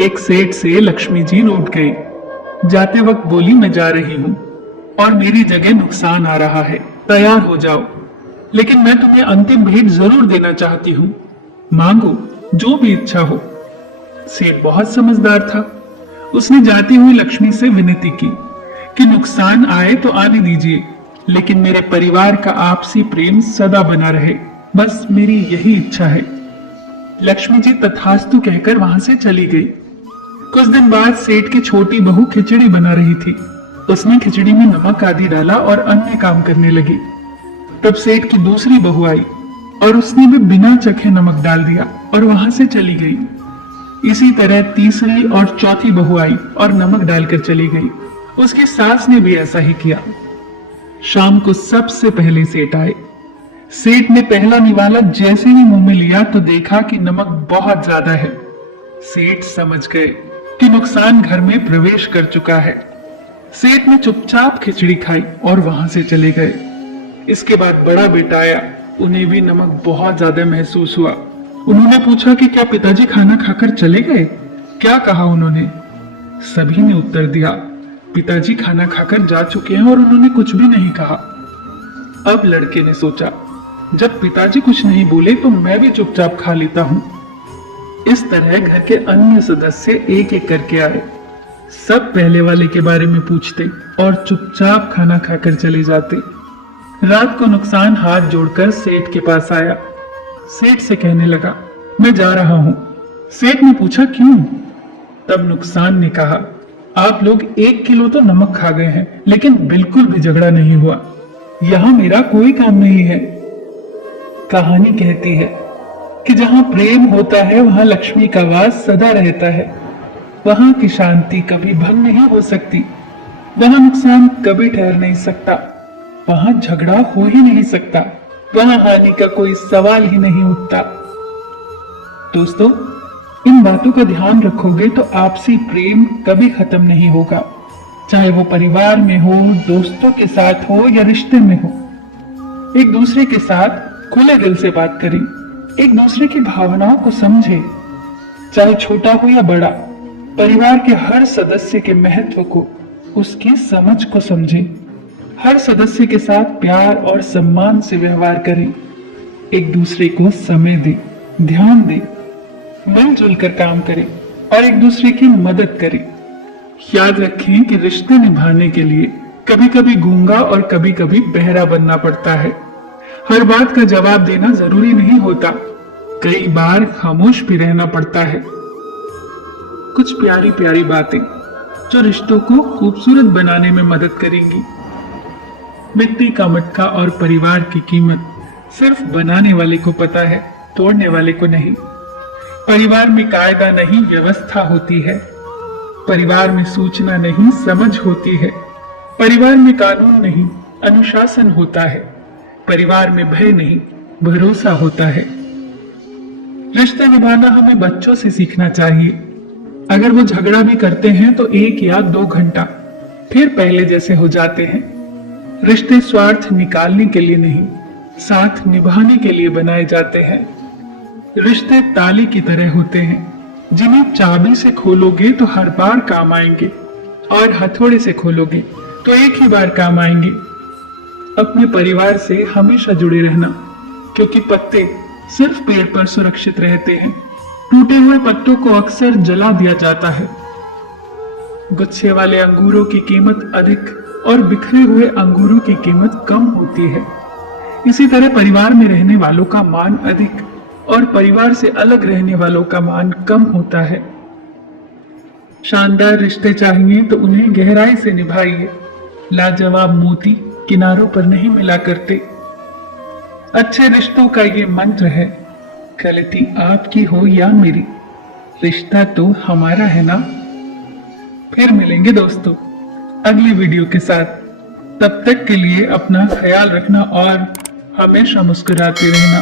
एक सेठ से लक्ष्मी जी लौट गई। जाते वक्त बोली, मैं जा रही हूँ और मेरी जगह नुकसान आ रहा है, तैयार हो जाओ। लेकिन मैं तुम्हें अंतिम भेंट जरूर देना चाहती हूँ, मांगो जो भी इच्छा हो। सेठ बहुत समझदार था। उसने जाती हुई लक्ष्मी से विनती की कि नुकसान आए तो आने दीजिए, लेकिन मेरे परिवार का आपसी प्रेम सदा बना रहे, बस मेरी यही इच्छा है। लक्ष्मी जी तथास्तु कहकर वहां से चली गई। कुछ दिन बाद सेठ की छोटी बहू खिचड़ी बना रही थी। उसने खिचड़ी में नमक आदि डाला और अन्य काम करने लगी। तब सेठ की दूसरी बहू आई और उसने भी बिना चखे नमक डाल दिया और वहां से चली गई। इसी तरह तीसरी और चौथी बहू आई और नमक डालकर चली गई। उसकी सास ने भी ऐसा ही किया। शाम को सबसे पहले सेठ आए। सेठ ने पहला निवाला जैसे ही मुंह में लिया तो देखा कि नमक बहुत ज्यादा है। सेठ समझ गए कि नुकसान घर में प्रवेश कर चुका है। सेठ ने चुपचाप खिचड़ी खाई और वहां से चले गए। इसके बाद बड़ा बेटा आया। उन्हें भी नमक बहुत ज्यादा महसूस हुआ। उन्होंने पूछा कि क्या पिताजी खाना खाकर चले गए? क्या कहा उन्होंने? सभी ने उत्तर दिया, पिताजी खाना खाकर जा चुके हैं और उन्होंने कुछ भी नहीं कहा। अब लड़के ने सोचा, जब पिताजी कुछ नहीं बोले तो मैं भी चुपचाप खा लेता हूं। इस तरह घर के अन्य सदस्य एक एक करके आए। सब पहले वाले के बारे में पूछते और चुपचाप खाना खाकर चले जाते। रात को नुकसान हाथ जोड़कर सेठ के पास आया। सेठ से कहने लगा, मैं जा रहा हूं। सेठ ने पूछा, क्यों? तब नुकसान ने कहा, आप लोग 1 किलो तो नमक खा गए हैं, लेकिन बिल्कुल भी झगड़ा नहीं हुआ। यहां मेरा कोई काम नहीं है। कहानी कहती है कि जहां प्रेम होता है वहां लक्ष्मी का वास सदा रहता है। वहां की शांति कभी भंग नहीं हो सकती। वहां नुकसान कभी ठहर नहीं सकता। वहां झगड़ा हो ही नहीं सकता। वहां हानि का कोई सवाल ही नहीं उठता। दोस्तों, इन बातों का ध्यान रखोगे तो आपसी प्रेम कभी खत्म नहीं होगा, चाहे वो परिवार में हो, दोस्तों के साथ हो या रिश्ते में हो। एक दूसरे के साथ खुले दिल से बात करें, एक दूसरे की भावनाओं को समझें, चाहे छोटा हो या बड़ा। परिवार के हर सदस्य के महत्व को, उसकी समझ को समझें। हर सदस्य के साथ प्यार और सम्मान से व्यवहार करें। एक दूसरे को समय दें, ध्यान दें, मिलजुल कर काम करें और एक दूसरे की मदद करें। याद रखें कि रिश्ते निभाने के लिए कभी कभी गूंगा और कभी कभी बहरा बनना पड़ता है। हर बात का जवाब देना जरूरी नहीं होता। कई बार खामोश भी रहना पड़ता है। कुछ प्यारी प्यारी बातें जो रिश्तों को खूबसूरत बनाने में मदद करेंगी। मिट्टी का मटका और परिवार की कीमत सिर्फ बनाने वाले को पता है, तोड़ने वाले को नहीं। परिवार में कायदा नहीं, व्यवस्था होती है। परिवार में सूचना नहीं, समझ होती है। परिवार में कानून नहीं, अनुशासन होता है। परिवार में भय नहीं, भरोसा होता है। रिश्ते निभाना हमें बच्चों से सीखना चाहिए। अगर वो झगड़ा भी करते हैं तो 1 या 2 घंटा, फिर पहले जैसे हो जाते हैं। रिश्ते स्वार्थ निकालने के लिए नहीं, साथ निभाने के लिए बनाए जाते हैं। रिश्ते ताले की तरह होते हैं, जिन्हें चाबी से खोलोगे तो हर बार काम आएंगे और हथौड़े से खोलोगे तो एक ही बार काम आएंगे। अपने परिवार से हमेशा जुड़े रहना, क्योंकि पत्ते सिर्फ पेड़ पर सुरक्षित रहते हैं। टूटे हुए पत्तों को अक्सर जला दिया जाता है। गुच्छे वाले अंगूरों की कीमत अधिक और बिखरे हुए अंगूरों की कीमत कम होती है। इसी तरह परिवार में रहने वालों का मान अधिक और परिवार से अलग रहने वालों का मान कम होता है। शानदार रिश्ते चाहिए तो उन्हें गहराई से निभाइए। लाजवाब मोती किनारों पर नहीं मिला करते। अच्छे रिश्तों का ये मंत्र है, गलती आपकी हो या मेरी, रिश्ता तो हमारा है ना। फिर मिलेंगे दोस्तों अगली वीडियो के साथ। तब तक के लिए अपना ख्याल रखना और हमेशा मुस्कुराते रहना।